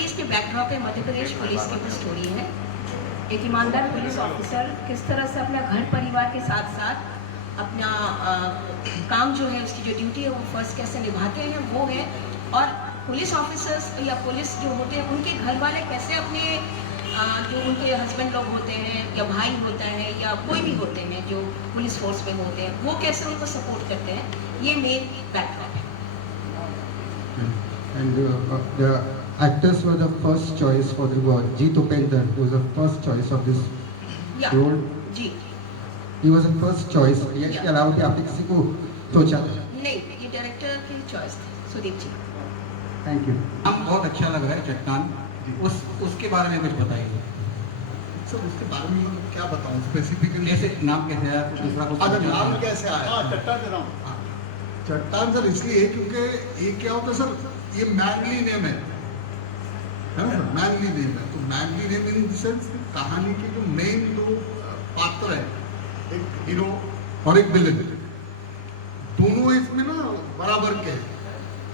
90s के backdrop पे Madhya Pradesh police की ऊपर स्टोरी है। एक ईमानदार पुलिस ऑफिसर किस तरह से अपना घर परिवार के साथ साथ अपना काम जो है, उसकी जो ड्यूटी है वो फर्स्ट कैसे निभाते हैं वो है। और पुलिस ऑफिसर्स या पुलिस जो होते हैं उनके घर वाले कैसे अपने जो उनके हस्बैंड लोग होते हैं या भाई होता है या कोई भी होते हैं जो पुलिस फोर्स में होते हैं, वो कैसे उनको सपोर्ट करते हैं, ये मेन बैकड्रॉप है। And the actors were the first choice for the role. Jeet Upendra was the first choice of this role. जी, He was the first choice. Yash के अलावा भी आपने किसी को सोचा था? नहीं, ये डायरेक्टर की चॉइस थी, सुदीप जी। Thank you. नाम बहुत अच्छा लग रहा है, चट्टान। उसके बारे में कुछ बताइए सर। उसके बारे में क्या बताऊं स्पेसिफिकली? कैसे नाम कैसे आया, कुछ दूसरा कुछ? अच्छा, नाम कैसे आया? चट्टान का नाम चट्टान सर इसलिए क्योंकि ये क्या होता है सर, ये मैनली नेम है ना सर, मैनली नेम है। तो mainly name in the sense कहानी के जो मेन दो पात्र है, एक हीरो और एक विलेन, दोनों इसमें ना बराबर के हैं।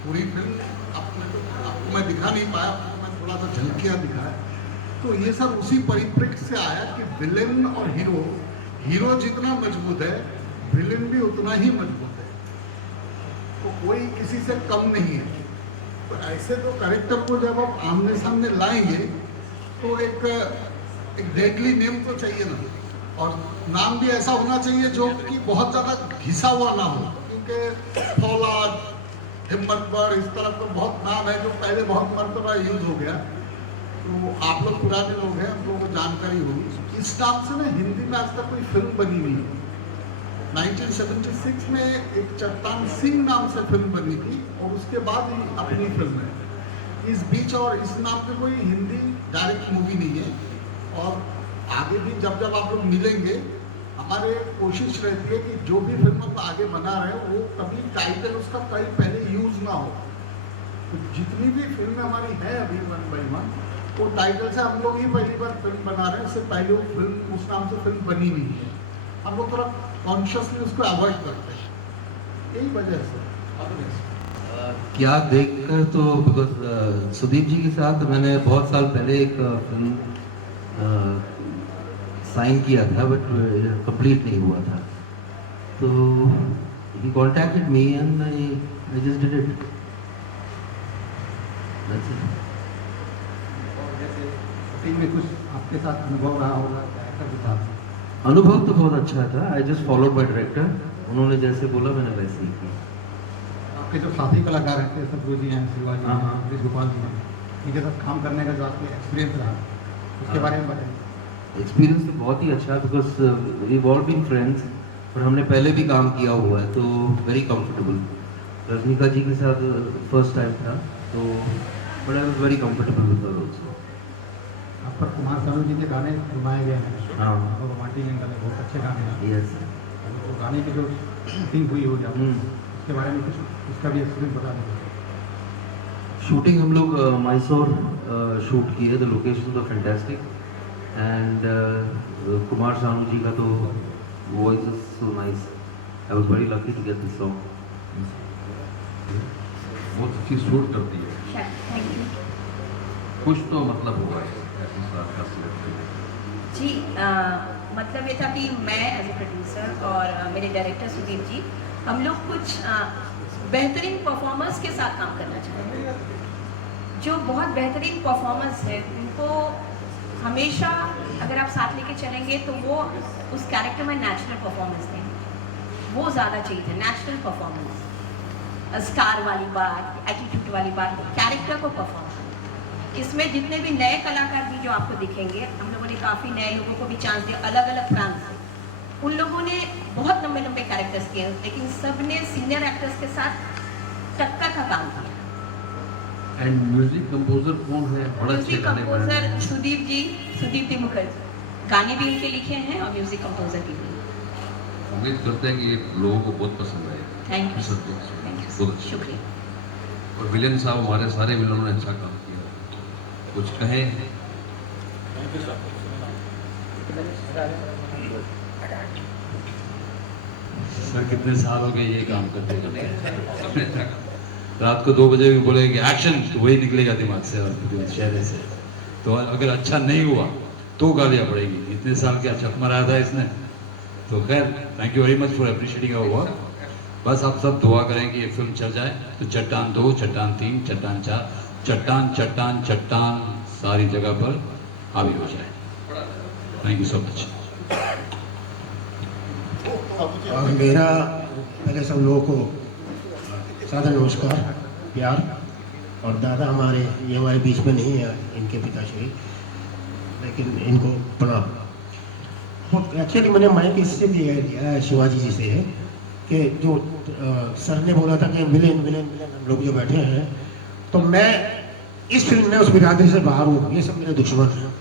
पूरी फिल्म आपको मैं दिखा नहीं पाया, मैं थोड़ा सा झलकियां दिखाया। तो ये सब उसी परिप्रेक्ष्य से आया कि विलेन और हीरो जितना मजबूत है, विलेन भी उतना ही मजबूत है। तो कोई किसी से कम नहीं है। तो ऐसे तो कैरेक्टर को जब आप आमने सामने लाएंगे तो एक डेडली नेम तो चाहिए ना, और नाम भी ऐसा होना चाहिए जो कि बहुत ज़्यादा घिसा हुआ ना हो, क्योंकि फौलाद, हिम्मतवर, इस तरह का बहुत नाम है जो पहले बहुत मरतबा यूज हो गया। तो आप लोग पुराने लोग हैं, आप लोगों को जानकारी होगी। इस नाम से ना हिंदी में आज तक कोई फिल्म बनी नहीं है। 1976 में एक चट्टान सिंह नाम से फिल्म बनी थी और उसके बाद ही अपनी फिल्म है। इस बीच और इस नाम पे कोई हिंदी डायरेक्ट मूवी नहीं है। और आगे भी जब जब आप लोग मिलेंगे, हमारे कोशिश रहती है कि जो भी फिल्म हम आगे बना रहे हैं वो कभी टाइटल उसका कहीं पहले यूज ना हो। तो जितनी भी फिल्में हमारी हैं अभी 1 by 1, वो टाइटल से हम लोग ही पहली बार फिल्म बना रहे हैं। इससे पहले वो फिल्म उस नाम से फिल्म बनी नहीं है। हम लोग थोड़ा कॉन्शियसली उसको अवॉइड करते हैं, यही वजह से। क्या देखकर तो बिकॉज सुदीप जी के साथ मैंने बहुत साल पहले एक फिल्म साइन किया था, बट कंप्लीट नहीं हुआ था। तो ही contacted me and I just did it. That's it. Shooting में कुछ आपके साथ अनुभव रहा होगा डायरेक्टर के साथ? अनुभव तो बहुत अच्छा था। I just followed by director, उन्होंने जैसे बोला मैंने वैसे ही किया। आपके जो साथी कलाकार हैं, सतगुरु जी हैं, शिवाजी हाँ, हैं, हाँ। कृष्ण गोपाल जी हैं, इनके साथ काम करने का जो आपके एक्सपीरियंस रहा उसके बारे में बताइए। एक्सपीरियंस तो बहुत ही अच्छा, because we all been friends और हमने पहले भी काम किया हुआ है, तो वेरी कंफर्टेबल। रजनीका जी के साथ फर्स्ट टाइम था, तो but I was very comfortable with her also. आप पर कुमार सानू जी के गाने सुनाए गए हैं। हाँ। और रोमांटिक एंगल है, बहुत अच्छे गाने हैं। यस। तो गाने की जो शूटिंग हुई होगी आपको, उसके बारे में कुछ उसका भी एक्सपीरियंस बता दीजिए। शूटिंग हम लोग मैसूर शूट किए, the location were fantastic and Kumar Sanu ji का तो voice is so nice. I was very lucky to get this song. बहुत अच्छी शूट करती है, थैंक यू कुछ तो मतलब होगा ऐसे साथ का सिलेक्ट। जी। मतलब ये था कि मैं एज ए प्रोड्यूसर और मेरे डायरेक्टर सुदीप जी, हम लोग कुछ बेहतरीन परफॉर्मर्स के साथ काम करना चाहते हैं। जो बहुत बेहतरीन परफॉर्मर्स है उनको हमेशा अगर आप साथ लेके चलेंगे तो वो उस कैरेक्टर में नेचुरल परफॉर्मेंस देंगे। वो ज़्यादा चाहिए था, नेचुरल परफॉर्मेंस, स्टार वाली बात, एटीट्यूड वाली बात, कैरेक्टर को परफॉर्म। इसमें जितने भी नए कलाकार भी जो आपको दिखेंगे, हम लोगों ने काफ़ी नए लोगों को भी चांस दिया अलग अलग प्रांत से। उन लोगों ने बहुत लंबे लंबे कैरेक्टर्स किए, लेकिन सब ने सीनियर एक्टर्स के साथ टक्कर का काम किया। एंड म्यूजिक कंपोजर कौन है? बड़ा अच्छे म्यूजिक गाने बनाए कंपोजर हैं। सुदीप जी, सुदीप दी मुखर्जी, गाने भी उनके लिखे हैं और म्यूजिक कंपोजर भी। उम्मीद करते हैं कि ये लोगों को बहुत पसंद आए। Thank you, thank thank you, बहुत अच्छा। शुक्रिया। और विलेन साहब, हमारे सारे विलनों ने अच्छा काम किया, कुछ कहें? सर कितने साल हो गए ये काम करते करते? सबने अच्छा काम। रात को 2 बजे भी बोले कि एक्शन, तो वही निकलेगा दिमाग से और चेहरे से। तो अगर अच्छा नहीं हुआ तो गालियाँ पड़ेगी। इतने साल क्या छक मराया था इसने। तो खैर, thank you very much for appreciating our work. बस आप सब दुआ करें कि ये फिल्म चल जाए। तो चट्टान 2, चट्टान 3, चट्टान 4, चट्टान चट्टान चट्टान सारी जगह पर हावी हो जाए। Thank you so much. और मेरा पहले सब लोगों को सादर नमस्कार, प्यार। और दादा हमारे ये हमारे बीच में नहीं है, इनके पिताश्री, लेकिन इनको प्रणाम। एक्चुअली मैंने माइक इससे दिया है शिवाजी जी से है कि जो सर ने बोला था कि विलेन विलेन विलेन हम लोग जो बैठे हैं, तो मैं इस फिल्म में उस बिरादरी से बाहर हूँ। ये सब मेरे दुश्मन हैं।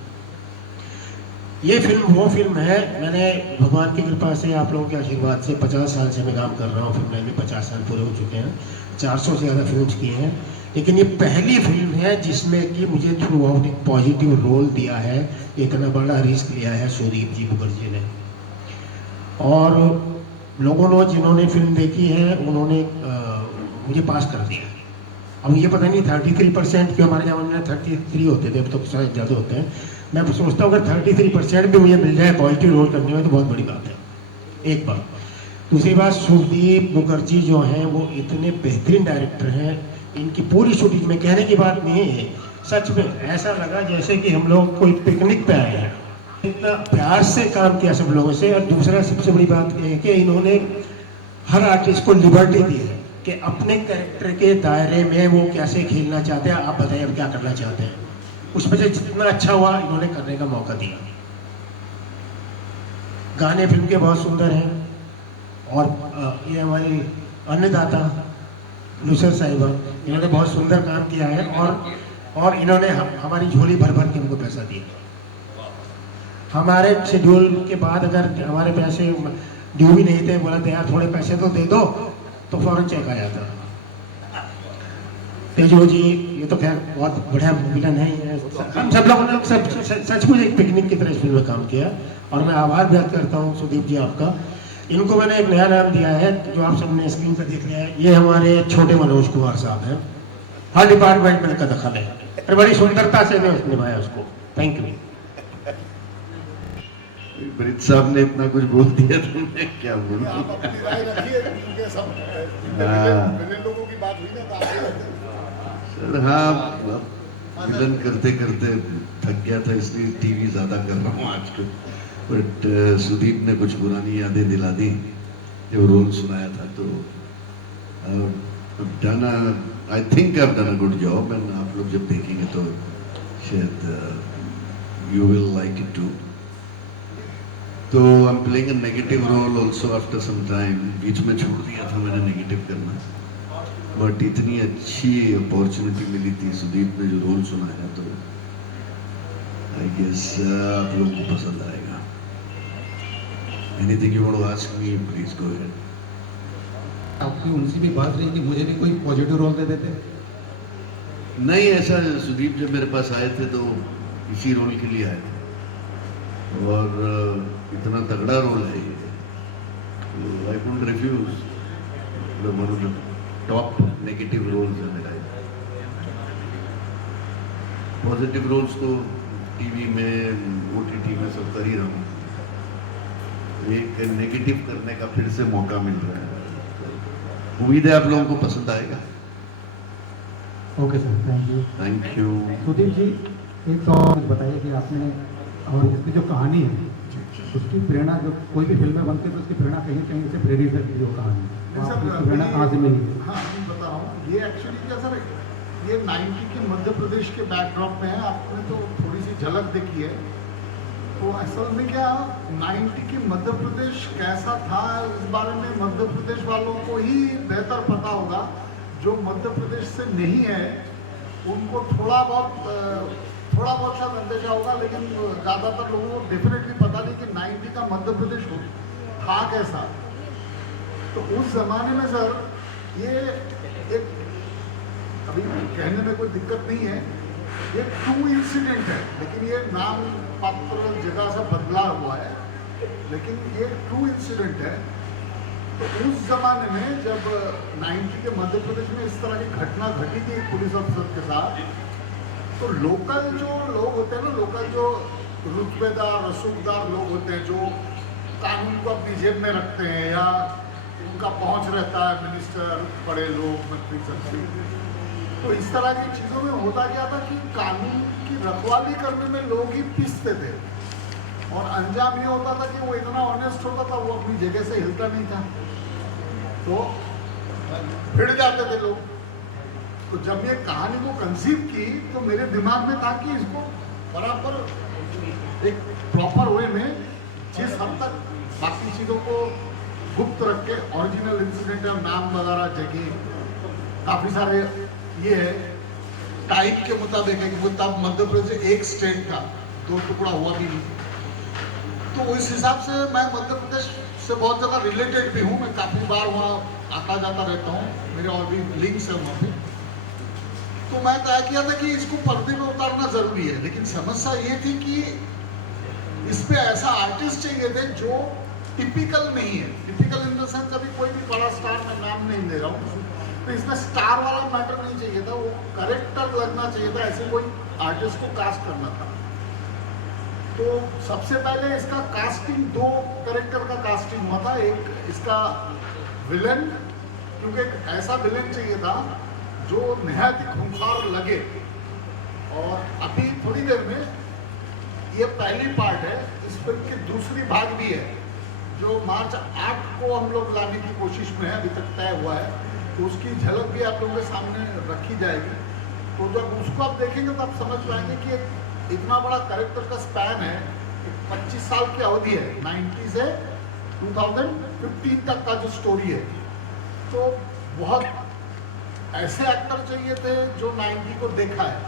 ये फिल्म वो फिल्म है, मैंने भगवान की कृपा से, आप लोगों के आशीर्वाद से 50 साल से मैं काम कर रहा हूँ फिल्म लाइन में। 50 साल पूरे हो चुके हैं, 400 से ज़्यादा फिल्म्स किए हैं, लेकिन ये पहली फिल्म है जिसमें कि मुझे थ्रू आउट एक पॉजिटिव रोल दिया है। इतना बड़ा रिस्क लिया है सुदीप जी मुखर्जी ने। और लोगों ने जिन्होंने फिल्म देखी है उन्होंने मुझे पास कर दिया। अब ये पता नहीं 33%, क्यों हमारे ज़माने में 33 होते थे, अब तो शायद ज़्यादा होते हैं। मैं सोचता हूँ अगर 33% भी मुझे मिल जाए पॉजिटिव रोल करने में तो बहुत बड़ी बात है। एक बात। दूसरी बात, सुदीप मुखर्जी जो हैं वो इतने बेहतरीन डायरेक्टर हैं। इनकी पूरी शूटिंग में, कहने की बात नहीं है, सच में ऐसा लगा जैसे कि हम लोग कोई पिकनिक पे आए हैं। इतना प्यार से काम किया सब लोगों से। और दूसरा सबसे बड़ी बात यह है कि इन्होंने हर आर्टिस्ट को लिबर्टी दी है कि अपने कैरेक्टर के दायरे में वो कैसे खेलना चाहते हैं। आप बताइए अब क्या करना चाहते हैं। उसमें से जितना अच्छा हुआ इन्होंने करने का मौका दिया। गाने फिल्म के बहुत सुंदर हैं। और ये हमारी अन्नदाता नुसरत साहिबा, इन्होंने बहुत सुंदर काम किया है। और इन्होंने हमारी झोली भर भर के हमको पैसा दिया। हमारे शेड्यूल के बाद अगर हमारे पैसे ड्यू भी नहीं थे, बोला था यार थोड़े पैसे तो दे दो, तो फौरन चेक आ जाता। तेजो जी, ये तो खैर बहुत बढ़िया विलन है। हम सब लोगों ने सचमुच एक पिकनिक की तरह इस फिल्म में काम किया। और मैं आभार व्यक्त करता हूँ सुदीप जी आपका। इनको मैंने एक नया नाम दिया है जो आप सबने स्क्रीन पर देख लिया है। ये हमारे छोटे मनोज कुमार साहब हैं। हर डिपार्टमेंट में इनका दखल है और बड़ी सुंदरता से निभाया उसको। Thank you. ब्रिज साहब ने इतना कुछ बोल दिया तो मैं क्या बोलूं। आप अपनी राय रखिए, क्योंकि सब लोगों की बात हुई ना, सर हाँ, विलन करते करते थक गया था, इसलिए टीवी ज्यादा कर रहा हूँ आजकल। बट सुदीप ने कुछ पुरानी यादें दिला दी जब रोल सुनाया था। तो I think I have done a good job. And आप लोग जब देखेंगे तो शायद you will like it too. तो I am playing a negative role also after some time. बीच में छोड़ दिया था मैंने नेगेटिव करना, बट इतनी अच्छी अपॉर्चुनिटी मिली थी। सुदीप ने जो रोल सुनाया तो आई गेस आप लोगों को पसंद आएगा। Anything you want to ask me, please go ahead. आपकी उनसे भी बात रही कि मुझे भी कोई पॉजिटिव रोल दे देते। नहीं, ऐसा सुदीप जब मेरे पास आए थे तो इसी रोल के लिए आए थे। और इतना तगड़ा रोल है ये, I couldn't refuse. One of the top negative roles है मेरा। पॉजिटिव रोल्स तो टीवी में, ओटीटी में सब कर ही रहा हूँ। एक नेगेटिव करने का फिर से मौका मिल रहा है। उम्मीद है आप लोगों को पसंद आएगा। Okay sir, thank you. Thank you. Sudeep ji, एक तो बताइए कि आपने और इसकी जो कहानी है उसकी प्रेरणा, जो कोई भी फिल्में बनती है तो उसकी प्रेरणा कहीं कहीं से प्रेरित है जो कहानी, तो आपको उसकी प्रेरणा कहाँ से मिली? हाँ, मैं बता रहा हूँ। ये एक्चुअली क्या सर, ये 90 के मध्य प्रदेश के बैकड्रॉप में है। आपने तो थोड़ी सी झलक देखी है। तो असल में क्या 90 के मध्य प्रदेश कैसा था, इस बारे में मध्य प्रदेश वालों को ही बेहतर पता होगा। जो मध्य प्रदेश से नहीं है उनको थोड़ा बहुत शायद अंदेशा होगा, लेकिन ज़्यादातर लोगों को डेफिनेटली पता नहीं कि 90 का मध्य प्रदेश था कैसा। तो उस जमाने में सर ये एक, अभी कहने में कोई दिक्कत नहीं है, ये ट्रू इंसिडेंट है, लेकिन ये नाम पात्र जगह से बदला हुआ है, लेकिन ये ट्रू इंसिडेंट है तो उस जमाने में जब 90 के मध्य प्रदेश में इस तरह की घटना घटी थी पुलिस अफसर के साथ, तो लोकल जो लोग होते हैं ना, लोकल जो रुतबेदार रसूखदार लोग होते हैं, जो कानून को अपनी जेब में रखते हैं या उनका पहुंच रहता है, मिनिस्टर, बड़े लोग, मंत्री सचिव, तो इस तरह की चीज़ों में होता क्या था कि कानून की रखवाली करने में लोग ही पिसते थे, और अंजाम ये होता था कि वो इतना ऑनेस्ट होता था, वो अपनी जगह से हिलता नहीं था, तो भिड़ जाते थे लोग। तो जब ये कहानी को कंसीव की तो मेरे दिमाग में था कि इसको बराबर एक प्रॉपर वे में जिस हद तक बाकी चीज़ों को गुप्त रख के, ओरिजिनल इंसिडेंट है, नाम वगैरह, जगह काफ़ी सारे ये है, टाइम के मुताबिक है कि वो तब मध्य प्रदेश एक स्टेट था, दो टुकड़ा हुआ भी नहीं। तो इस हिसाब से मैं मध्य प्रदेश से बहुत ज़्यादा रिलेटेड भी हूँ, मैं काफ़ी बार वहाँ आता जाता रहता हूँ, मेरे और भी लिंक्स है वहाँ पे। तो मैं तय किया था कि इसको पर्दे में उतारना ज़रूरी है, लेकिन समस्या ये थी कि इस पे ऐसा आर्टिस्ट चाहिए थे जो टिपिकल नहीं है। टिपिकल इन द सेंस अभी कोई भी बड़ा स्टार, मैं नाम नहीं दे रहा हूँ, तो इसमें स्टार वाला मैटर नहीं चाहिए था, वो करेक्टर लगना चाहिए था, ऐसे कोई आर्टिस्ट को कास्ट करना था। तो सबसे पहले इसका कास्टिंग, दो कैरेक्टर का कास्टिंग हुआ था। एक इसका विलन, क्योंकि एक ऐसा विलन चाहिए था जो निहायत ही खूंखार लगे, और अभी थोड़ी देर में ये पहली पार्ट है, इस फिल्म की दूसरी भाग भी है जो मार्च 8 को हम लोग लाने की कोशिश में है, अभी तक तय हुआ है, तो उसकी झलक भी आप लोगों के सामने रखी जाएगी। तो जब उसको आप देखेंगे तो आप समझ पाएंगे कि इतना बड़ा कैरेक्टर का स्पैन है, 25 साल की अवधि है, 90 से 2015 तक का जो स्टोरी है। तो बहुत ऐसे एक्टर चाहिए थे जो 90 को देखा है,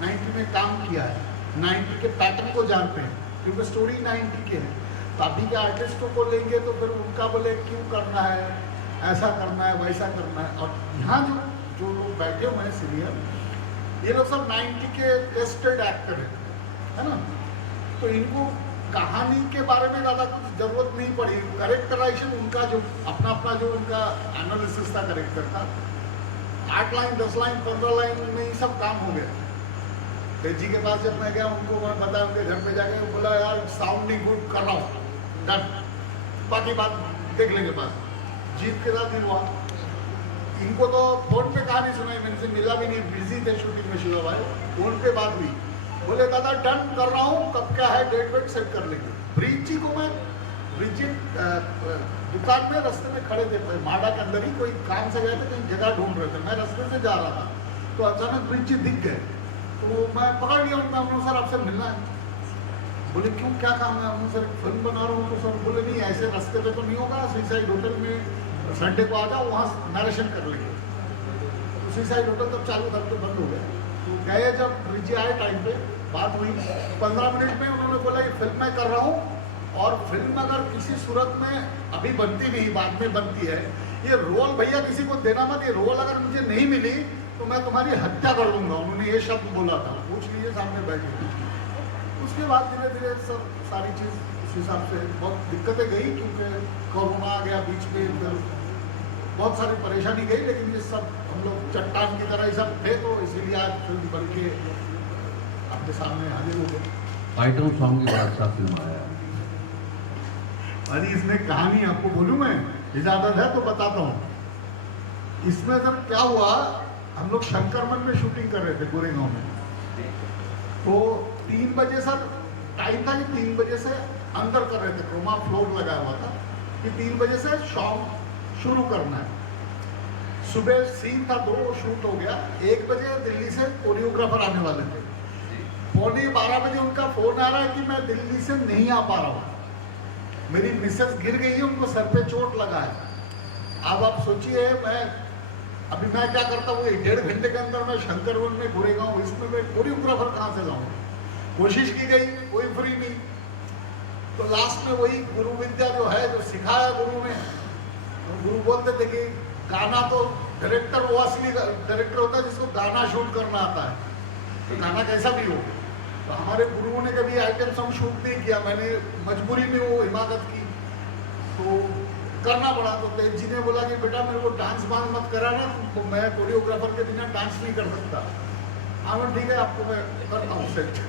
90 में काम किया है, 90 के पैटर्न को जानते हैं, क्योंकि स्टोरी 90 के है। तो अभी के आर्टिस्टों को लेंगे तो फिर उनका बोले क्यों करना है, ऐसा करना है, वैसा करना है। और यहाँ जो लोग बैठे हुए हैं सीनियर, ये लोग सब 90 के टेस्टेड एक्टर है ना, तो इनको कहानी के बारे में ज़्यादा कुछ जरूरत नहीं पड़ी। कैरेक्टराइजेशन उनका जो अपना जो उनका एनालिसिस था कैरेक्टर का, 8 लाइन 10 लाइन 15 लाइन में ही सब काम हो गया। जी के पास जब मैं गया, उनको मैं बताया, उनके घर पे जाके बोला यार साउंडिंग गुड कर रहा हूँ, डन, बाकी बात देख लेंगे बात। जीत के साथ ही हुआ। इनको तो फोन पे कहानी सुनाई, मैंने से मिला भी नहीं, बिजी थे शूटिंग में शिवा भाई, फोन पे बात हुई, बोले दादा डन कर रहा हूँ, कब क्या है डेट वेट सेट कर लेंगे। ब्रिज जी को मैं, ब्रिज जी दुकान में रास्ते में खड़े थे, माडा के अंदर ही, कोई काम से गए थे, कहीं जगह ढूंढ रहे थे, मैं रास्ते से जा रहा था, तो अचानक ब्रिज जी दिख गए, तो मैं पकड़ लिया उनका, उन्होंने सर आपसे मिलना है। बोले क्यों, क्या काम है? उन्होंने सर फिल्म बना रहा हूँ। तो सर बोले नहीं, ऐसे रास्ते पे तो नहीं होगा, सीसाइड होटल में संडे को आ जाओ, वहाँ नरेशन कर लेंगे। तो सीसाइड होटल तब चालू था, तो बंद हो गया। तो गए, जब ब्रिज जी आए टाइम पे, बात हुई, 15 मिनट में उन्होंने बोला ये फिल्म मैं कर रहा हूँ, और फिल्म अगर किसी सूरत में अभी बनती नहीं, बाद में बनती है, ये रोल भैया किसी को देना मत, ये रोल अगर मुझे नहीं मिली तो मैं तुम्हारी हत्या कर दूंगा। उन्होंने ये शब्द बोला था, पूछ लीजिए सामने बैठे। उसके बाद धीरे धीरे सब सारी चीज़ उस हिसाब से बहुत दिक्कतें गई, क्योंकि कोरोना आ गया बीच में, फिर बहुत सारी परेशानी गई, लेकिन ये सब हम लोग चट्टान की तरह ही सब थे, तो इसीलिए आज फिल्म बन के आपके सामने हाजिर हो गए। आइटम सॉन्ग की बड़ा अच्छा फिल्म आया। अरे इसमें कहानी आपको बोलूँ मैं, इजाजत है तो बताता हूँ। इसमें सर क्या हुआ, हम लोग शंकरमन में शूटिंग कर रहे थे गोरेगांव में, तो 3 बजे सर टाइम था कि 3 बजे से अंदर कर रहे थे, क्रोमा फ्लोर लगाया हुआ था कि 3 बजे से शॉट शुरू करना है। सुबह सीन था 2, शूट हो गया, 1 बजे दिल्ली से कोरियोग्राफर आने वाले थे, 11:15 बजे उनका फोन आ रहा है कि मैं दिल्ली से नहीं आ पा रहा हूँ, मेरी मिसेस गिर गई है, उनको सर पे चोट लगा है। अब आप सोचिए मैं क्या करता हूँ, 1.5 घंटे के अंदर मैं शंकरवन में गोरेगांव, इसमें मैं कोरियोग्राफर कहाँ से लाऊँ? कोशिश की गई, कोई फ्री नहीं। तो लास्ट में वही गुरु विद्या जो है, जो सिखाया गुरु ने, गुरु बोलते थे कि गाना तो डायरेक्टर वो असली डायरेक्टर होता है जिसको गाना शूट करना आता है, तो गाना कैसा भी हो। तो हमारे गुरुओं ने कभी आइटम सॉन्ग शूट नहीं किया, मैंने मजबूरी में वो हिमाकत की। तो करना पड़ा। तो तेज जी ने बोला कि बेटा मेरे को डांस बांस मत कराना, तो मैं कोरियोग्राफर के बिना डांस नहीं कर सकता। हाँ ठीक है, आपको मैं करता हूँ सेट,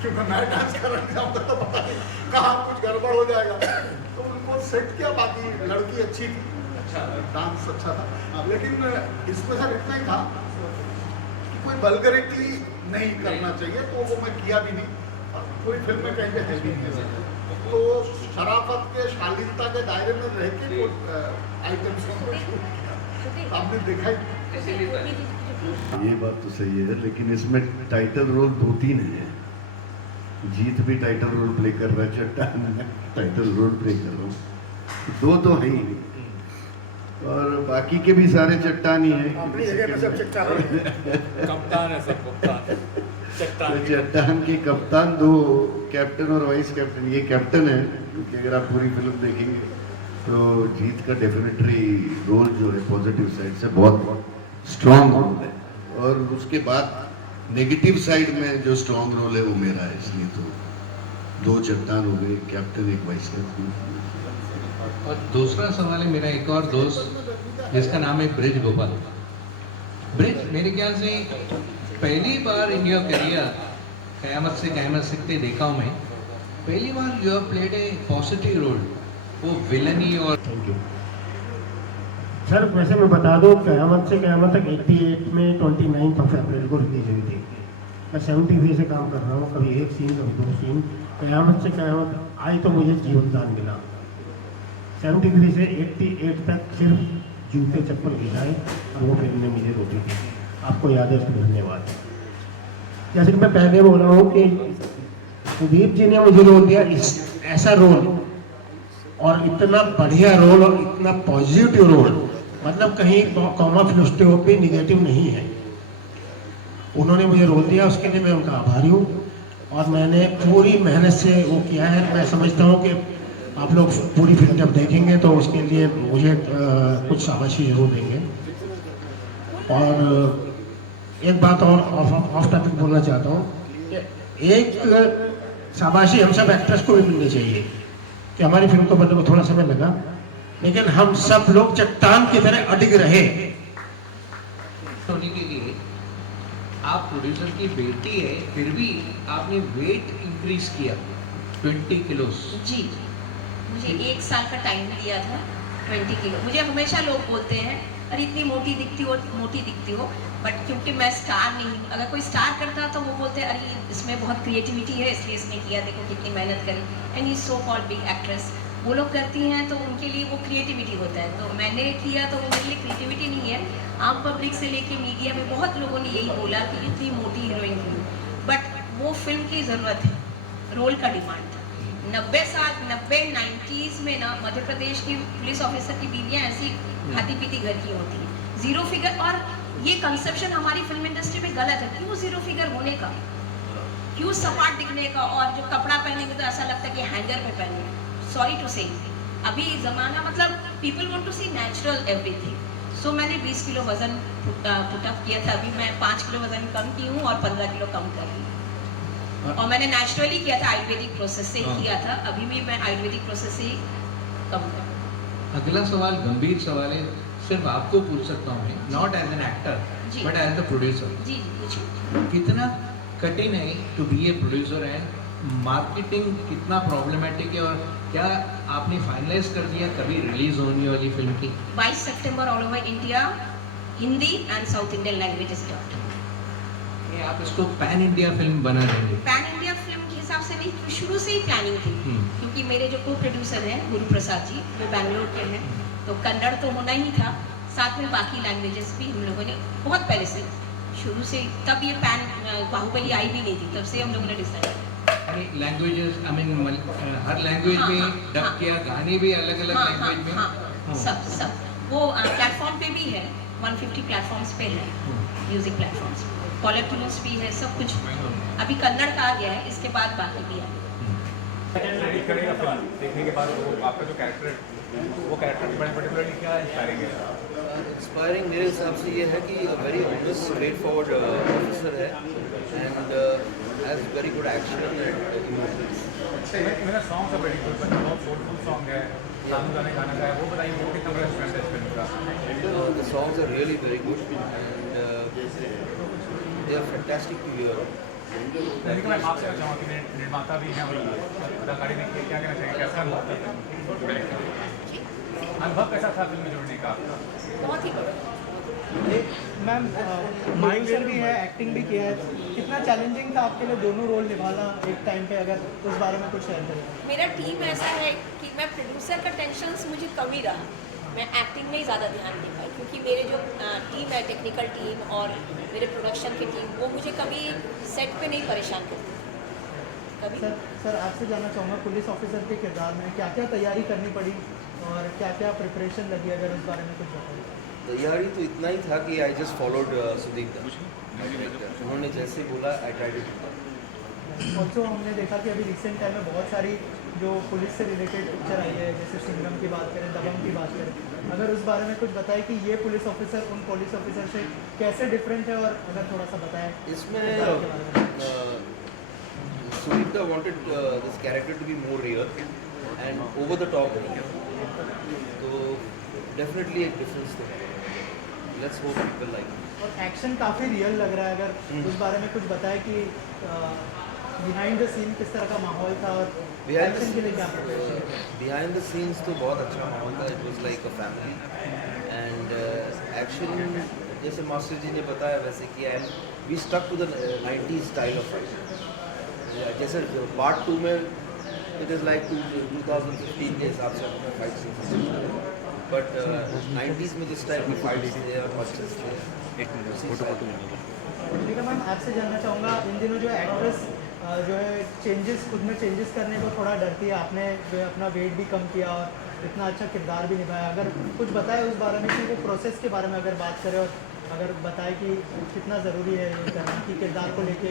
क्योंकि मैं डांस कर रहा जाऊँगा तो पता नहीं कहाँ कुछ गड़बड़ हो जाएगा। तो उनको सेट किया, बाकी लड़की अच्छी थी, अच्छा डांस अच्छा था। लेकिन इसमें सर इतना ही था कि कोई वल्गरिटी नहीं करना चाहिए, तो वो मैं किया भी नहीं, और पूरी फिल्म में कहीं पे है भी नहीं सर। तो शराफत के, शालीनता के दायरे में रह के आइटम्स को शूट किया, आपने देखा ही। ये बात तो सही है, लेकिन इसमें टाइटल रोल 2-3 है। जीत भी टाइटल रोल प्ले कर रहा है, चट्टान में टाइटल रोल प्ले कर रहा हूँ, 2 तो है ही, और बाकी के भी सारे चट्टान ही हैं। अपनी जगह पे सब चट्टान कप्तान है सब, कप्तान चट्टान के कप्तान 2 कैप्टन और वाइस कैप्टन। ये कैप्टन है, क्योंकि अगर आप पूरी फिल्म देखेंगे तो जीत का डेफिनेटली रोल जो है पॉजिटिव साइड से बहुत स्ट्रॉन्ग रोल है, और उसके बाद नेगेटिव साइड में जो स्ट्रॉन्ग रोल है वो मेरा है, इसलिए तो 2 चट्टान हो गए, कैप्टन एक वाइस कैप्टन। और दूसरा सवाल है मेरा एक और दोस्त जिसका नाम है ब्रिज गोपाल। ब्रिज मेरे ख्याल से पहली बार इन योर करियर, क़यामत से क़यामत सीखते देखा हूँ मैं, पहली बार you have played a positive role, वो विलनी। और थैंक यू सर। वैसे मैं बता दूं, क़यामत से क़यामत तक 88 में 29 अप्रैल को रिलीज हुई थी। मैं 73 से काम कर रहा हूँ, कभी एक सीन कभी 2 सीन। क़यामत से क़यामत आई तो मुझे जीवनदान मिला। 73 से 88 तक सिर्फ जूते चप्पल गिराए, और वो फिल्म ने मुझे रोटी दी। आपको याद है, उसको धन्यवाद। जैसे कि मैं पहले बोल रहा हूँ कि सुदीप जी ने मुझे रोल दिया, इस ऐसा रोल और इतना बढ़िया रोल और इतना पॉजिटिव रोल, मतलब कहीं कॉमा फिलोस्टो भी निगेटिव नहीं है। उन्होंने मुझे रोल दिया, उसके लिए मैं उनका आभारी हूँ, और मैंने पूरी मेहनत से वो किया है। मैं समझता हूँ कि आप लोग पूरी फिल्म जब देखेंगे तो उसके लिए मुझे कुछ शाबाशी जरूर देंगे। और एक बात और ऑफ टॉपिक बोलना चाहता हूँ, एक शाबाशी हम सब एक्ट्रेस को भी मिलनी चाहिए कि हमारी फिल्म को बनने को थोड़ा समय लगा, लेकिन हम सब लोग चट्टान की तरह अडिग रहे। होने के लिए आप प्रोड्यूसर की बेटी है, फिर भी आपने वेट इंक्रीज किया 20 किलो। जी, मुझे 1 साल का टाइम दिया था, 20 किलो। मुझे हमेशा लोग बोलते हैं अरे इतनी मोटी दिखती हो, बट क्योंकि मैं स्टार नहीं हूँ। अगर कोई स्टार करता तो वो बोलते अरे इसमें बहुत क्रिएटिविटी है इसलिए इसने किया, देखो कितनी मेहनत करी। एंड ये सो कॉल्ड बिग एक्ट्रेस, वो लोग करती हैं तो उनके लिए वो क्रिएटिविटी होता है, तो मैंने किया तो वो मेरे लिए क्रिएटिविटी नहीं है। आम पब्लिक से लेके मीडिया में बहुत लोगों ने यही बोला कि इतनी मोटी हीरोइन क्यों, बट वो फिल्म की ज़रूरत है, रोल का डिमांड था। 90s में ना मध्य प्रदेश की पुलिस ऑफिसर की बीवियाँ ऐसी खाती पीती घर की होती हैं, 0 फिगर। और ये कंसेप्शन हमारी फिल्म इंडस्ट्री में गलत है, क्यों 0 फिगर होने का, क्यों सपाट दिखने का, और जो कपड़ा पहनेंगे तो ऐसा लगता है कि हैंगर पे पहने। सॉरी टू से, अभी ज़माना मतलब people want to see natural everything. So मैंने 20 किलो वज़न पुटअप किया था। अभी मैं 5 किलो वज़न कम की हूँ और 15 किलो कम कर रही हूँ, और मैंने नेचुरली किया था, आयुर्वेदिक प्रोसेस से ही किया था। अभी भी मैं आयुर्वेदिक प्रोसेस से ही कम कर रही हूँ। अगला सवाल गंभीर सवाल है, सिर्फ आपको पूछ सकता हूँ मैं, not as an actor but as the producer. जी पूछिए। कितना कठिन है to be a producer, and marketing कितना प्रॉब्लमेटिक है, और क्या आपने फाइनलाइज कर दिया कभी रिलीज होने वाली फिल्म की? 22 सितंबर all over India, Hindi and south Indian languages dubbed. आप इसको पैन इंडिया फिल्म बना देंगे? पैन इंडिया फिल्म के हिसाब से नहीं, शुरू से ही प्लानिंग थी, क्योंकि मेरे जो को प्रोड्यूसर हैं गुरु प्रसाद जी, वो बैंगलोर के हैं, तो कन्नड़ तो होना ही था, साथ में बाकी लैंग्वेजेस भी हम लोगों ने बहुत पहले से शुरू से। तब ये पैन बाहुबली आई भी नहीं थी, तब से हम लोगों ने डिसाइड किया। Languages I mean her language में डब किया, गाने भी अलग अलग लैंग्वेज में? सब वो प्लेटफॉर्म पे भी है, 150 प्लेटफॉर्म्स पे है, म्यूजिक प्लेटफॉर्म्स, कॉलर ट्यून्स भी है, सब कुछ। अभी कन्नड़ का आ गया है, इसके बाद बाकी भी आएगा। देखने के बाद आपका जो कैरेक्टर है वो कैरेक्टर पर्टिकुलरली क्या इंस्पायरिंग है? इंस्पायरिंग मेरे हिसाब से ये है कि very honest straight forward officer है, and as has very good action and emotions. मेरा songs are very good, but बहुत सोलफुल सॉन्ग है, सानू जाने गाना का है, वो बताइए वो कितना बड़ा स्ट्रेंथ है इस फिल्म का? The songs are really very good and they are fantastic to hear. लेकिन मैं आपसे कहना चाहूँगा कि निर्माता भी हैं और अदाकारी भी क्या कहना चाहिए, कैसा अनुभव था अनुभव कैसा था फिल्म में जुड़ने का आपका? बहुत ही बड़ा। मैम प्रोड्यूसर भी है, एक्टिंग भी किया है, कितना चैलेंजिंग था आपके लिए दोनों रोल निभाना एक टाइम पे, अगर उस बारे में कुछ शेयर करें? मेरा टीम ऐसा है कि मैं प्रोड्यूसर का टेंशन मुझे कम ही रहा, मैं एक्टिंग में ही ज़्यादा ध्यान दे पाई, क्योंकि मेरे जो टीम है, टेक्निकल टीम और मेरे प्रोडक्शन की टीम, वो मुझे कभी सेट पे नहीं परेशान करती कभी। सर आपसे जानना चाहूँगा, पुलिस ऑफिसर के किरदार में क्या क्या तैयारी करनी पड़ी और क्या क्या प्रिपरेशन लगी, अगर उस बारे में कुछ बताइए। तैयारी तो इतना ही था कि आई जस्ट फॉलोड सुदीप दा, उन्होंने जैसे बोला I tried to do. Also हमने देखा कि अभी रिसेंट टाइम में बहुत सारी जो पुलिस से रिलेटेड पिक्चर आई है, जैसे सिंघम की बात करें, दबंग की बात करें, अगर उस बारे में कुछ बताएं कि ये पुलिस ऑफिसर उन पुलिस ऑफिसर से कैसे डिफरेंट है, और अगर थोड़ा सा बताएं इसमें Sudeep da wanted this character to be more real and over the top, तो डेफिनेटली एक डिफरेंस तो है। Let's hope people like. और एक्शन काफ़ी रियल लग रहा है, अगर उस बारे में कुछ बताएं कि बिहाइंड द सीन किस तरह का माहौल था और एक्शन के लिए क्या प्रिपरेशन है? बिहाइंड द सीन्स तो बहुत अच्छा माहौल था, it was like a family and action जैसे मास्टर जी ने बताया वैसे कि we stuck to the 90s style of fight. जैसे पार्ट 2 में इट इज़ लाइक 2015 के हिसाब से अपना फाइट सीन, बट 90s में जिस टाइप की फाइट्स थे और मचेस थे। ठीक है मैम, आपसे जानना चाहूँगा, इन दिनों जो एक्ट्रेस जो है चेंजेस खुद में चेंजेस करने को थोड़ा डरती है, आपने जो है अपना वेट भी कम किया और इतना अच्छा किरदार भी निभाया, अगर कुछ बताएं उस बारे में कि वो प्रोसेस के बारे में अगर बात करें, और अगर बताएं कि कितना ज़रूरी है ये करना कि किरदार को लेके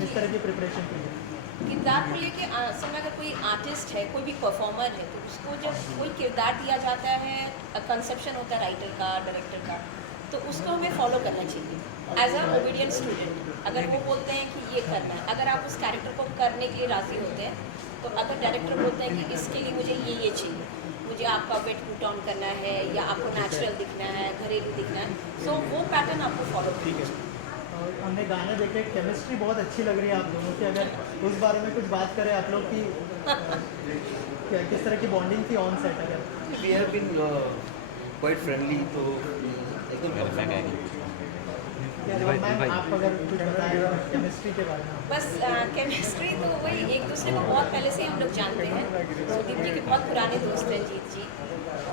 जिस तरह की प्रिपरेशन की है। किरदार को लेके समय अगर कोई आर्टिस्ट है, कोई भी परफॉर्मर है, तो उसको जब कोई किरदार दिया जाता है, कंसेप्शन होता है राइटर का, डायरेक्टर का, तो उसको हमें फॉलो करना चाहिए एज अ ओबीडियंट स्टूडेंट। अगर वो बोलते हैं कि ये करना है, अगर आप उस कैरेक्टर को करने के लिए राज़ी होते हैं, तो अगर डायरेक्टर बोलते हैं कि इसके लिए मुझे ये चाहिए, मुझे आपका वेट पुट ऑन करना है या आपको नेचुरल दिखना है, घरेलू दिखना है, सो वो पैटर्न आपको फॉलो करना चाहिए। और हमने गाने देखे, केमिस्ट्री बहुत अच्छी लग रही है आप दोनों की, अगर उस बारे में कुछ बात करें आप लोग की किस तरह की बॉन्डिंग थी ऑन सेट? अगर we have been quite friendly, तो एकदम परफेक्ट है। आप अगर कुछ बताएं केमिस्ट्री के बारे में। बस केमिस्ट्री तो वही, एक दूसरे को बहुत पहले से हम लोग जानते हैं। सुदीप जी के बहुत पुराने दोस्त हैं जीत जी,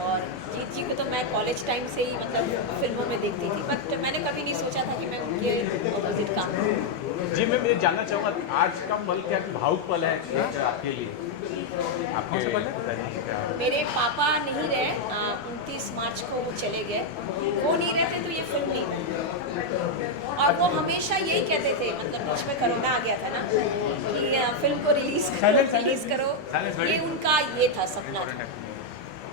और जीत जी को तो मैं कॉलेज टाइम से ही मतलब फिल्मों में देखती थी, बट मैंने कभी नहीं सोचा था कि मैं उनके अपोजिट काम करूँ। जी मैं ये जानना चाहूँगा, आज का पल क्या भावुक पल है आपके लिए? आपके मेरे पापा नहीं रहे, 29 मार्च को वो चले गए, वो नहीं रहते तो ये फिल्म नहीं बनी। और वो हमेशा यही कहते थे, मतलब बीच में कोरोना आ गया था ना, कि फिल्म को रिलीज करो, ये उनका ये था सपना था।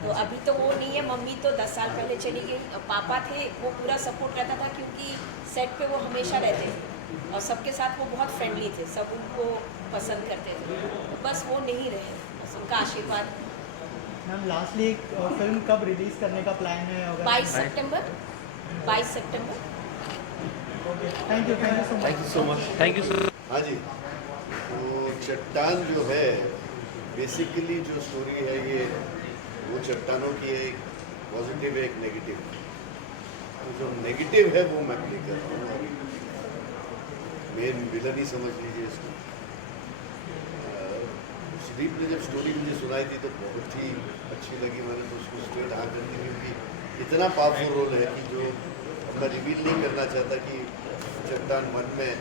तो अभी तो वो नहीं है, मम्मी तो 10 साल पहले चली गई, पापा थे, वो पूरा सपोर्ट करता था क्योंकि सेट पे वो हमेशा रहते थे और सबके साथ वो बहुत फ्रेंडली थे, सब उनको पसंद करते थे, तो बस वो नहीं रहे, बस उनका आशीर्वाद। मैम लास्टली फिल्म कब रिलीज करने का प्लान है? 22 सितंबर। Okay, thank you so much. Thank you sir. हाँ जी, तो चट्टान जो है बेसिकली जो स्टोरी है ये वो चट्टानों की है, एक पॉजिटिव है एक नेगेटिव। तो जो नेगेटिव है वो मैं प्ले कर रहा हूँ, मेन विलन ही समझ लीजिए इसको। सुदीप ने जब स्टोरी मुझे सुनाई थी तो बहुत ही अच्छी लगी, मैंने तो उसको स्ट्रेट हाँ कर दी, क्योंकि इतना पावरफुल रोल है कि जो मैं रिवील नहीं करना चाहता कि चट्टान मन में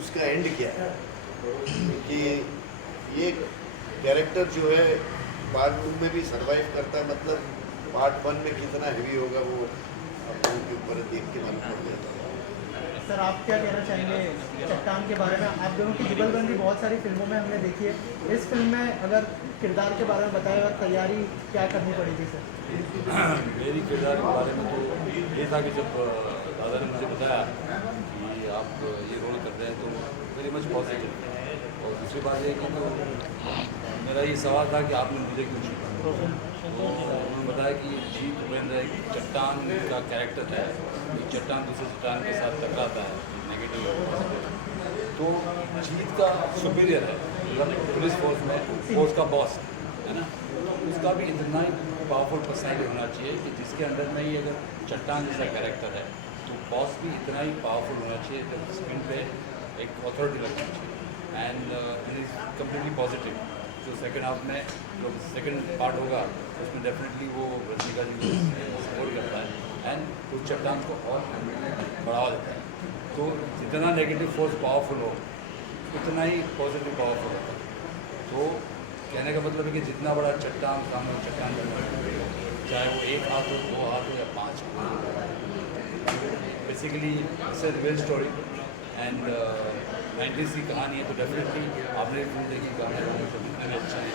उसका एंड क्या है, क्योंकि ये कैरेक्टर जो है पार्ट 2 में भी सरवाइव करता है, मतलब पार्ट 1 में कितना हैवी होगा वो आप लोगों के ऊपर देख के मालूम पड़ जाता है। सर आप क्या कहना चाहेंगे चट्टान के बारे में? आप दोनों की जुगलबंदी बहुत सारी फिल्मों में हमने देखी है, इस फिल्म में अगर किरदार के बारे में बताएं और तैयारी क्या करनी पड़ी थी सर? मेरी किरदार के बारे में तो ये था कि जब दादा ने मुझे बताया कि आप ये रोल कर रहे हैं, तो वेरी मच पॉजिटिव। और दूसरी बात ये कि तो मेरा ये सवाल था कि आपने मुझे क्यों चुना, तो उन्होंने बताया कि जीत उपेंद्र एक चट्टान का कैरेक्टर है, एक चट्टान दूसरे चट्टान के साथ टकराता है, नेगेटिव। तो जीत का सुपीरियर है, मतलब पुलिस फोर्स में फोर्स का बॉस है ना, तो उसका भी इतना ही पावरफुल पर्सनैलिटी होना चाहिए कि जिसके अंदर में ही अगर चट्टान जैसा कैरेक्टर है तो बॉस भी इतना ही पावरफुल होना चाहिए कि स्क्रीन पे एक अथॉरिटी लगनी चाहिए। And it is completely positive. जो सेकेंड हाफ में जो सेकेंड पार्ट होगा उसमें डेफिनेटली वो रजनीका जी को सपोर्ट करता है एंड उस चट्टान को और बढ़ावा देता है। तो जितना नेगेटिव फोर्स पावरफुल हो उतना ही पॉजिटिव पावरफुल होता है। तो कहने का मतलब है कि जितना बड़ा चट्टान सामने चट्टान चाहे वो 1 हाथ हो, 2 हाथ हो या 5 हाथ, basically it's a real story and 90s की कहानी है। तो डेफिनेटली आपने फिल्म देखी, गाने तो दिखने में अच्छा है,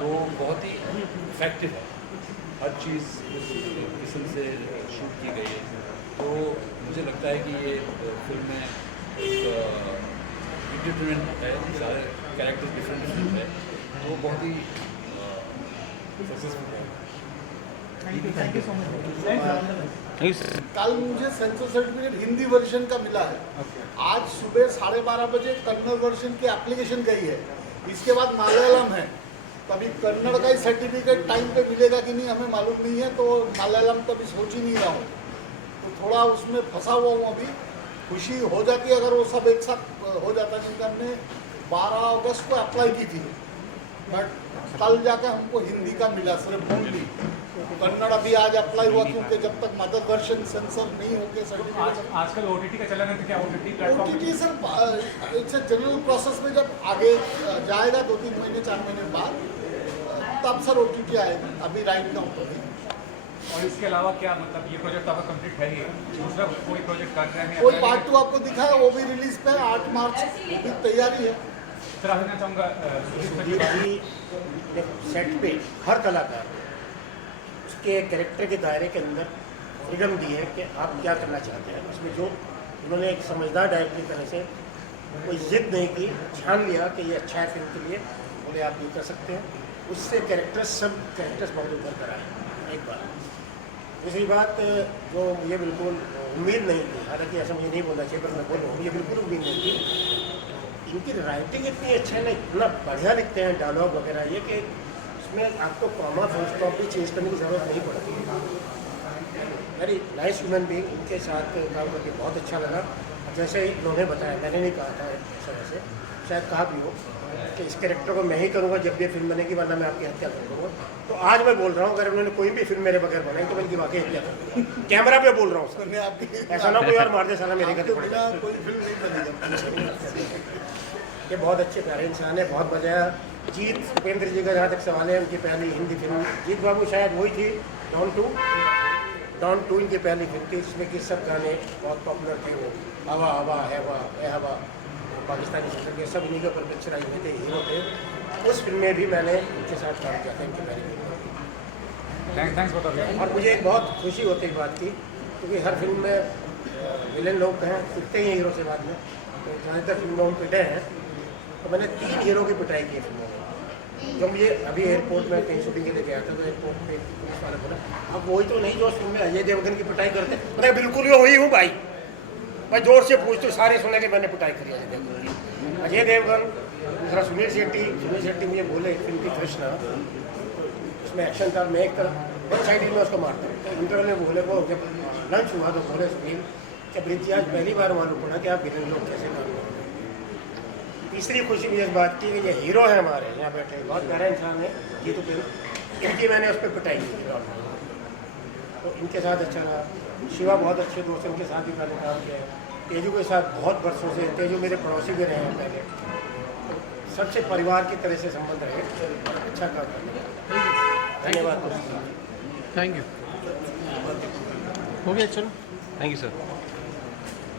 तो बहुत ही इफेक्टिव है, हर चीज़ उस किस्म से शूट की गई है। तो मुझे लगता है कि ये फिल्म में एक इंटरटेनमेंट है, सारे कैरेक्टर डिफरेंट है, तो बहुत ही सक्सेसफुल है। Thank you so much. कल मुझे सेंसर सर्टिफिकेट हिंदी वर्जन का मिला है। आज सुबह 12:30 बजे कन्नड़ वर्जन की एप्लीकेशन गई है, इसके बाद मलयालम है। तभी कन्नड़ का ही सर्टिफिकेट टाइम पे मिलेगा कि नहीं हमें मालूम नहीं है, तो मलयालम कभी सोच ही नहीं रहा हूँ, तो थोड़ा उसमें फंसा हुआ हूँ अभी। खुशी हो जाती अगर वो सब एक साथ हो जाता, क्योंकि हमने 12 अगस्त को अप्लाई की थी, बट कल जाकर हमको हिंदी का मिला सिर्फ ओनली। कन्नड़ अभी आज अप्लाई हुआ, क्योंकि जब तक मदर वर्जन सेंसर नहीं होके सर्टिफिकेट। आजकल OTT का चलन है, तो क्या OTT platform OTT sir it's general process में जब आगे जाएगा 2-3 महीने 4 महीने बाद, तब सर OTT आएगा। अभी राइट नाउ तो नहीं। और इसके अलावा क्या मतलब ये प्रोजेक्ट आपका कंप्लीट है ही, दूसरा कोई प्रोजेक्ट कर रहे हैं? कोई पार्ट 2 आपको दिखा है, वो भी रिलीज पे 8 मार्च की तैयारी है। सर कहना चाहूँगा सुधीर जी ने सेट पे हर कलाकार उसके कैरेक्टर के दायरे के अंदर फ्रीडम दी है कि आप क्या करना चाहते हैं। उसमें जो उन्होंने एक समझदार डायरेक्टर की तरह से कोई जिद नहीं की, छान लिया कि ये अच्छा है फिल्म के लिए, बोले आप ये कर सकते हैं। उससे कैरेक्टर्स सब कैरेक्टर्स बहुत उभर कर आए। एक बात। दूसरी बात जो मुझे बिल्कुल उम्मीद नहीं थी, हालांकि ऐसा मुझे नहीं बोलना चाहिए पर मैं बोल रहा हूँ, मुझे बिल्कुल उम्मीद नहीं थी। इनकी राइटिंग इतनी अच्छी है ना, इतना बढ़िया लिखते हैं डायलॉग वगैरह, ये कि उसमें आपको कॉमा फुल स्टॉप भी चेंज करने की ज़रूरत नहीं पड़ती। वेरी नाइस ह्यूमन बीइंग, इनके साथ काम करके बहुत अच्छा लगा। जैसे ही उन्होंने बताया, मैंने नहीं कहा था इस तरह से, शायद कहा भी हो कि इस कैरेक्टर को मैं ही करूँगा जब ये फिल्म बनेगी, वरना मैं आपकी हत्या कर दूँगा। तो आज मैं बोल रहा हूँ, अगर उन्होंने कोई भी फिल्म मेरे बगैर बनाई तो मैं इनकी वाकई हत्या कर दूँगा। कैमरा पे बोल रहा हूँ सर, ऐसा ना कोई और मार दे साला मेरे गति पड़ जाए। कोई फिल्म नहीं बनेगी। ये बहुत अच्छे प्यारे इंसान है, बहुत मजा आया। जीत उपेंद्र जी का जहाँ तक सवाल है, उनकी पहली हिंदी फिल्म जीत बाबू शायद वही थी, डॉन 2 इनकी पहली फिल्म थी, जिसमें कि सब गाने बहुत पॉपुलर थे। वो हवा हवा है हवा पाकिस्तानी सिंगर के सब इन्हीं के ऊपर पिक्चराइज हुए थे, हीरो थे। उस फिल्म में भी मैंने उनके साथ काम किया था, इनकी पहली फिल्म। थैंक्स बताओ। और मुझे एक बहुत खुशी होती है बात की, क्योंकि हर फिल्म में विलेन लोग हैं, पिटते ही हीरो से बाद में, तो ज़्यादातर फिल्मों में पिटे हैं। तो मैंने 3 हीरो की पिटाई की फिल्मों में। जब ये अभी एयरपोर्ट में कहीं शूटिंग के लिए गया था, तो एयरपोर्ट पे पुलिस वाला बोला, अब वही तो नहीं जो उस फिल्म में अजय देवगन की पिटाई करते। मैं बिल्कुल ही वही हूँ भाई, मैं जोर से पूछती हूँ, सारे सुने कि मैंने पिटाई करी अजय देवगन की। अजय देवगन, दूसरा सुनील शेट्टी मुझे बोले फिल्म की कृष्णा, उसमें एक्शन था, मैं एक तरफ एक साइड में उसको मारता हूँ। तो इंटरवल में बोले, वो जब लंच हुआ तो बोले सुनील कि ब्रिज आज पहली बार मालूम पड़ा कि आप विलेन लोग कैसे काम करते हैं। तीसरी खुशी मुझे इस बात की कि ये हीरो है हमारे यहाँ बैठे, बहुत प्यारा इंसान है जीत उपेंद्र, इनकी मैंने उस पर पिटाई की तो इनके साथ अच्छा रहा। शिवा बहुत अच्छे दोस्त हैं, उनके साथ भी मैंने काम किया है। तेजू के साथ बहुत बरसों से, तेजू मेरे पड़ोसी भी रहे हैं पहले, तो सबसे परिवार की तरह से संबंध रहे, अच्छा काम करने। धन्यवाद। Thank you. हो गया, चलो, थैंक यू सर।